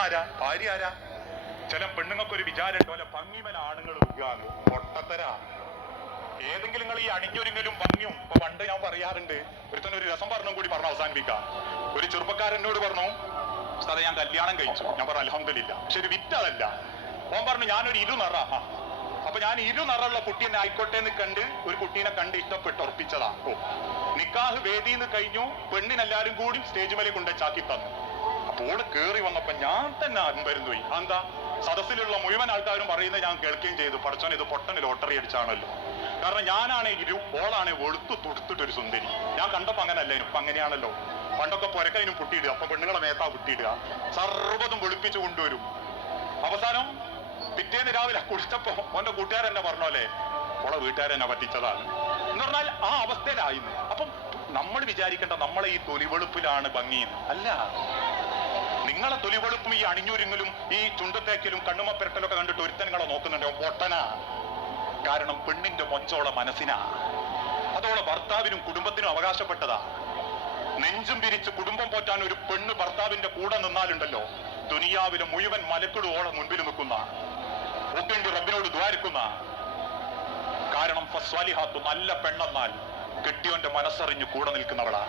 പെണ്ണാരാ ഭാര്യ ആരാ? ചില പെണ്ണുങ്ങൾക്ക് ഒരു വിചാരം പോലെ ഭംഗിമല ആണുങ്ങൾ വിൽക്കാന്ന് പൊട്ടത്തരാ. ഏതെങ്കിലും നിങ്ങൾ ഈ അണിഞ്ഞൊരുങ്ങലും ഭംഗിയും ഇപ്പൊ പണ്ട് ഞാൻ പറയാറുണ്ട് ഒരുത്തൻ ഒരു രസം പറഞ്ഞു കൂടി പറഞ്ഞു അവസാനിപ്പിക്കാം. ഒരു ചെറുപ്പക്കാരനോട് പറഞ്ഞു സാറേ ഞാൻ കല്യാണം കഴിച്ചു. ഞാൻ പറഞ്ഞു അലഹമില്ല പക്ഷെ ഒരു വിറ്റ് അതല്ല. ഓൻ പറഞ്ഞു ഞാനൊരു ഇരു നിറ. അപ്പൊ ഞാൻ ഇരു നിറമുള്ള കുട്ടീനെ ആയിക്കോട്ടെ എന്ന് കണ്ട് ഒരു കുട്ടീനെ കണ്ട് ഇഷ്ടപ്പെട്ട് ഉറപ്പിച്ചതാ. നിക്കാഹ് വേദിന്ന് കഴിഞ്ഞു പെണ്ണിനെല്ലാരും കൂടി സ്റ്റേജ് മേലെ കൊണ്ടുപോയി ചാക്കി തന്നു അപ്പോൾ കേറി വന്നപ്പോ ഞാൻ തന്നെ അൻപരുന്നു പോയി എന്താ? സദസ്സിലുള്ള മുഴുവൻ ആൾക്കാരും പറയുന്നത് ഞാൻ കേൾക്കുകയും ചെയ്തു. പഠിച്ചോൻ ഇത് പൊട്ടന് ലോട്ടറി അടിച്ചാണല്ലോ. കാരണം ഞാനാണ് ഇരു ഓളാണ് വെളുത്തു തുടുത്തിട്ടൊരു സുന്ദരി. ഞാൻ കണ്ടപ്പോ അങ്ങനല്ല? ഇപ്പൊ അങ്ങനെയാണല്ലോ. പണ്ടൊക്കെ പുരക്കതിനും പൊട്ടിയിടുക. അപ്പൊ പെണ്ണുങ്ങളെ മേത്താ പൊട്ടിയിടുക. സർവതും വെളുപ്പിച്ചു കൊണ്ടുവരും. അവസാനം പിറ്റേന്ന് രാവിലെ കുടിച്ചപ്പോ ഓന്റെ കൂട്ടുകാരെന്നെ പറഞ്ഞോലെ ഓളെ വീട്ടുകാരെന്നെ പറ്റിച്ചതാണ്. എന്ന് പറഞ്ഞാൽ ആ അവസ്ഥയിലായിരുന്നു അപ്പം നമ്മൾ വിചാരിക്കേണ്ട നമ്മളെ ഈ തൊലിവെളുപ്പിലാണ് ഭംഗിയെന്ന് അല്ല. നിങ്ങളെ തൊലിവെളുപ്പും ഈ അണിഞ്ഞൂരിങ്ങലും ഈ ചുണ്ടത്തേക്കലും കണ്ണുമപ്പെരട്ടലൊക്കെ കണ്ടിട്ട് ഒരുത്തൻ നിങ്ങളെ നോക്കുന്നുണ്ടോ. പൊട്ടനാ. കാരണം പെണ്ണിന്റെ മൊഞ്ചോളെ മനസ്സിനാ. അതോളെ ഭർത്താവിനും കുടുംബത്തിനും അവകാശപ്പെട്ടതാ. നെഞ്ചും പിരിച്ച് കുടുംബം പോറ്റാൻ ഒരു പെണ്ണ് ഭർത്താവിന്റെ കൂടെ നിന്നാലുണ്ടല്ലോ. ദുനിയാവിലെ മുഴുവൻ മലക്കിടുവോളം മുൻപിൽ നിൽക്കുന്ന. ഒക്കെണ്ട് റബ്ബിനോട് ദ്വാരിക്കുന്ന. കാരണം ഫസ്വാലിഹാത്തു നല്ല പെണ്ണെന്നാൽ കെട്ടിയോന്റെ മനസ്സറിഞ്ഞ് കൂടെ നിൽക്കുന്നവളാ.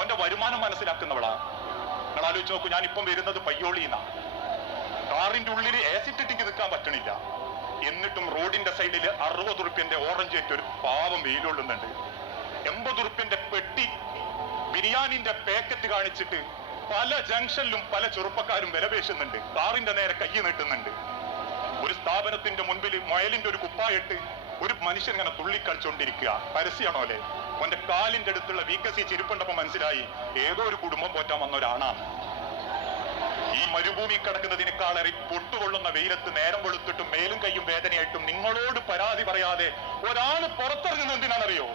ഓന്റെ വരുമാനം മനസ്സിലാക്കുന്നവളാ. നിങ്ങൾ ആലോചിച്ച് നോക്കൂ ഞാൻ ഇപ്പം വരുന്നത് പയ്യോളിന്നാ. കാറിന്റെ ഉള്ളിൽ ഏസിറ്റിക്ക് നിൽക്കാൻ പറ്റണില്ല. എന്നിട്ടും റോഡിന്റെ സൈഡിൽ അറുപത് ഉറുപ്പ്യന്റെ ഓറഞ്ച് ആയിട്ട് ഒരു പാവം വെയിലൊള്ളുന്നുണ്ട് എൺപത് ഉറുപ്പ്യന്റെ പെട്ടി ബിരിയാണിന്റെ പാക്കറ്റ് കാണിച്ചിട്ട് പല ജംഗ്ഷനിലും പല ചെറുപ്പക്കാരും വിലപേശുന്നുണ്ട് കാറിന്റെ നേരെ കൈ നീട്ടുന്നുണ്ട്. ഒരു സ്ഥാപനത്തിന്റെ മുൻപിൽ മൊയലിന്റെ ഒരു കുപ്പായിട്ട് ഒരു മനുഷ്യൻ ഇങ്ങനെ തുള്ളിക്കളിച്ചോണ്ടിരിക്കുക. പരസ്യമാണോ അല്ലേ? അവന്റെ കാലിന്റെ അടുത്തുള്ള വി വീക്കസി ചെരുപ്പുണ്ടപ്പോ മനസ്സിലായി. ഏതോ ഒരു കുടുംബം പോറ്റാൻ വന്ന ഒരാണാണ് ഈ മരുഭൂമി കിടക്കുന്നതിനേക്കാളേറെ പൊട്ടുകൊള്ളുന്ന വെയിലത്ത് നേരം വെളുത്തിട്ടും മേലും കയ്യും വേദനയായിട്ടും നിങ്ങളോട് പരാതി പറയാതെ ഒരാൾ പുറത്തിറങ്ങുന്നത് എന്തിനാണെന്നറിയോ?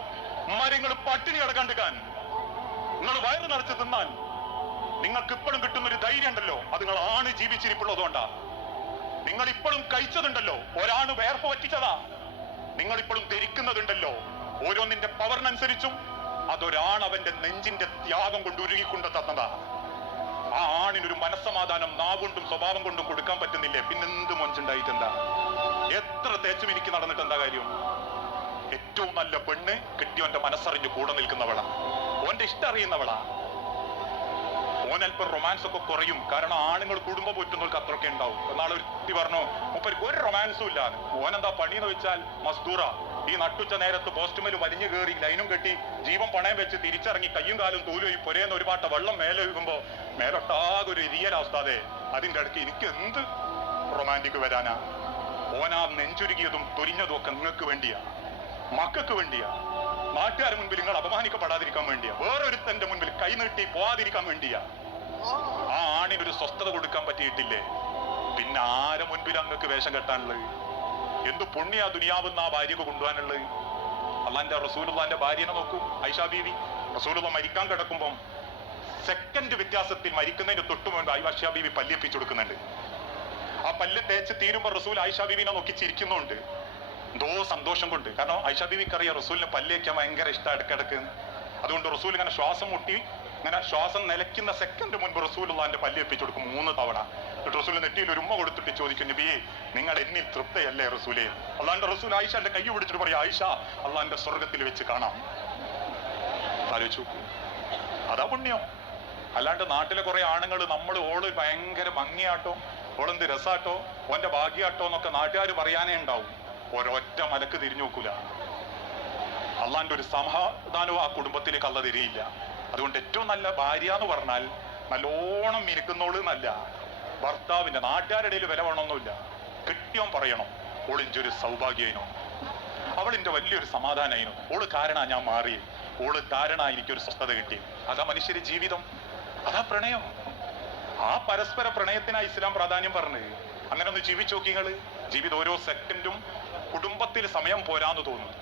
മരങ്ങൾ പട്ടിണി കിടക്കാണ്ടിക്കാൻ നിങ്ങൾ വയറ് നിറച്ച് തിന്നാൻ. നിങ്ങൾക്ക് ഇപ്പോഴും കിട്ടുന്ന ഒരു ധൈര്യം ഉണ്ടല്ലോ. അത് നിങ്ങൾ ആണ് ജീവിച്ചിരിപ്പുള്ളതുകൊണ്ടാ നിങ്ങൾ ഇപ്പോഴും കഴിച്ചതുണ്ടല്ലോ. ഒരാണ് വേർപ്പ് പറ്റിച്ചതാ നിങ്ങൾ ഇപ്പോഴും ധരിക്കുന്നതുണ്ടല്ലോ. ഓരോന്നിന്റെ പവറിനനുസരിച്ചും അതൊരാൺ അവന്റെ നെഞ്ചിന്റെ ത്യാഗം കൊണ്ട് ഉരുകിക്കൊണ്ട് തന്നതാ. ആ ആണിനൊരു മനസ്സമാധാനം നാവുകൊണ്ടും സ്വഭാവം കൊണ്ടും കൊടുക്കാൻ പറ്റുന്നില്ലേ? പിന്നെന്ത് മൊഞ്ചുണ്ടായിട്ടെന്താ? എത്ര തേച്ചും എനിക്ക് നടന്നിട്ട് എന്താ കാര്യം? ഏറ്റവും നല്ല പെണ്ണ് കിട്ടിയോന്റെ മനസ്സറിഞ്ഞ് കൂടെ നിൽക്കുന്നവളാ. ഓന്റെ ഇഷ്ടം അറിയുന്നവളാ. ഓൻ അല്പം റൊമാൻസ് ഒക്കെ കുറയും. കാരണം ആണുങ്ങൾ കുടുംബം പോറ്റുന്നവർക്ക് അത്രയൊക്കെ ഉണ്ടാവും. എന്നാളെ ഒരു പറഞ്ഞു മുപ്പരിക്ക് ഒരു റൊമാൻസും ഇല്ല ഓൻ എന്താ പണി എന്ന് വെച്ചാൽ മസ്ദൂറ. ഈ നട്ടുച്ച നേരത്ത് പോസ്റ്റുമേൽ വലിഞ്ഞു കയറി ലൈനും കെട്ടി ജീവൻ പണയം വെച്ച് തിരിച്ചിറങ്ങി കയ്യും കാലും തൂലും പുരയെന്ന് ഒരു പാട്ട വെള്ളം മേലെ ഒഴുകുമ്പോ മേലൊട്ടാകെ ഒരു ഇരിയലാവസ്ഥാതെ അതിന്റെ അടുത്ത് എനിക്ക് എന്ത് റൊമാന്റിക് വരാനാ? ഓനാ നെഞ്ചുരുകിയതും തുരിഞ്ഞതും ഒക്കെ നിങ്ങൾക്ക് വേണ്ടിയാ. മക്കൾക്ക് വേണ്ടിയാ. നാട്ടുകാരുടെ മുൻപിൽ നിങ്ങൾ അപമാനിക്കപ്പെടാതിരിക്കാൻ വേണ്ടിയാ. വേറൊരുത്തന്റെ മുൻപിൽ കൈനീട്ടി പോവാതിരിക്കാൻ വേണ്ടിയാ. ആ ആണിനൊരു സ്വസ്ഥത കൊടുക്കാൻ പറ്റിയിട്ടില്ലേ? പിന്നെ ആരെ മുൻപിൽ അങ്ങക്ക് വേഷം കെട്ടാനുള്ളത്? എന്ത് പുണ്യ ദുനിയാവുന്ന ആ ഭാര്യക്ക് കൊണ്ടുപോകാനുള്ളത്? അള്ളാന്റെ റസൂലുള്ളാന്റെ ഭാര്യനെ നോക്കൂ ഐഷാ ബീവി. റസൂലുള്ള മരിക്കാൻ കിടക്കുമ്പം സെക്കൻഡ് വ്യത്യാസത്തിൽ മരിക്കുന്നതിന് തൊട്ടു മുൻപ് ഐഷാ ബീവി പല്ലിയപ്പിച്ചു കൊടുക്കുന്നുണ്ട്. ആ പല്ല് തേച്ച് തീരുമ്പോ റസൂൽ ആയിഷാ ബീവിനെ നോക്കി ചിരിക്കുന്നുണ്ട്. എന്തോ സന്തോഷം കൊണ്ട്. കാരണം ആയിഷാ ബീവിക്ക് അറിയാം റസൂലിനെ പല്ലേക്കാൻ ഭയങ്കര ഇഷ്ടം ഇടക്കിടക്ക് അതുകൊണ്ട് റസൂൽ ഇങ്ങനെ ശ്വാസം മുട്ടി ഇങ്ങനെ ശ്വാസം നിലയ്ക്കുന്ന സെക്കൻഡ് മുൻപ് റസൂലുള്ളാന്റെ പല്ല് എപ്പിച്ചു കൊടുക്കും മൂന്ന് തവണ. റസൂൽ നെറ്റിയിൽ ഒരു ഉമ്മ കൊടുത്തിട്ട് ചോദിക്കും നബിയേ നിങ്ങൾ എന്നിൽ തൃപ്തയല്ലേ റസൂലേ? അള്ളാന്റെ റസൂൽ ആയിഷാന്റെ കൈ പിടിച്ചിട്ട് പറയും ആയിഷ അള്ളാന്റെ സ്വർഗത്തിൽ വെച്ച് കാണാം. ആലോചിച്ചു. അതാ പുണ്യം. അല്ലാണ്ട് നാട്ടിലെ കുറെ ആണുങ്ങൾ നമ്മൾ ഓൾ ഭയങ്കര ഭംഗിയാട്ടോ ഓളെന്ത് രസാട്ടോ ഓന്റെ ഭാഗ്യാട്ടോ എന്നൊക്കെ നാട്ടുകാർ പറയാനേ ഉണ്ടാവും. ഒരൊറ്റ മലക്ക് തിരിഞ്ഞു നോക്കൂല. അള്ളാന്റെ ഒരു സമാധാനവും ആ കുടുംബത്തിലേക്ക് അല്ല തരികയില്ല. അതുകൊണ്ട് ഏറ്റവും നല്ല ഭാര്യ എന്ന് പറഞ്ഞാൽ നല്ലോണം മിനുക്കുന്നോൾ എന്നല്ല. ഭർത്താവിന്റെ നാട്ടുകാരുടെ വില വേണമെന്നില്ല. കൃത്യം പറയണം ഓളിഞ്ചൊരു സൗഭാഗ്യനോ അവളിന്റെ വലിയൊരു സമാധാനമായിരുന്നു ഓൾ കാരണ ഞാൻ മാറി ഓൾ കാരണ എനിക്കൊരു സ്വസ്ഥത കിട്ടി അതാ മനുഷ്യര് ജീവിതം. അതാ പ്രണയം. ആ പരസ്പര പ്രണയത്തിനാ ഇസ്ലാം പ്രാധാന്യം പറഞ്ഞത്. അങ്ങനെ ഒന്ന് ജീവിച്ചു നോക്കിങ്ങൾ ജീവിതം ഓരോ സെക്കൻഡും കുടുംബത്തിൽ സമയം പോരാന്ന് തോന്നുന്നു.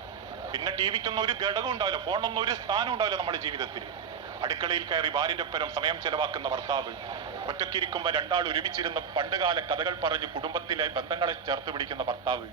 പിന്നെ ടി വിക്കൊന്നും ഒരു ഘടകം ഉണ്ടാവില്ല. ഫോണൊന്നും ഒരു സ്ഥാനം ഉണ്ടാവില്ല നമ്മുടെ ജീവിതത്തിൽ. അടുക്കളയിൽ കയറി ഭാര്യന്റെ പരം സമയം ചെലവാക്കുന്ന ഭർത്താവ്. ഒറ്റക്കിരിക്കുമ്പോൾ രണ്ടാൾ ഒരുമിച്ചിരുന്ന് പണ്ടുകാല കഥകൾ പറഞ്ഞ് കുടുംബത്തിലെ ബന്ധങ്ങളെ ചേർത്ത് പിടിക്കുന്ന ഭർത്താവ്.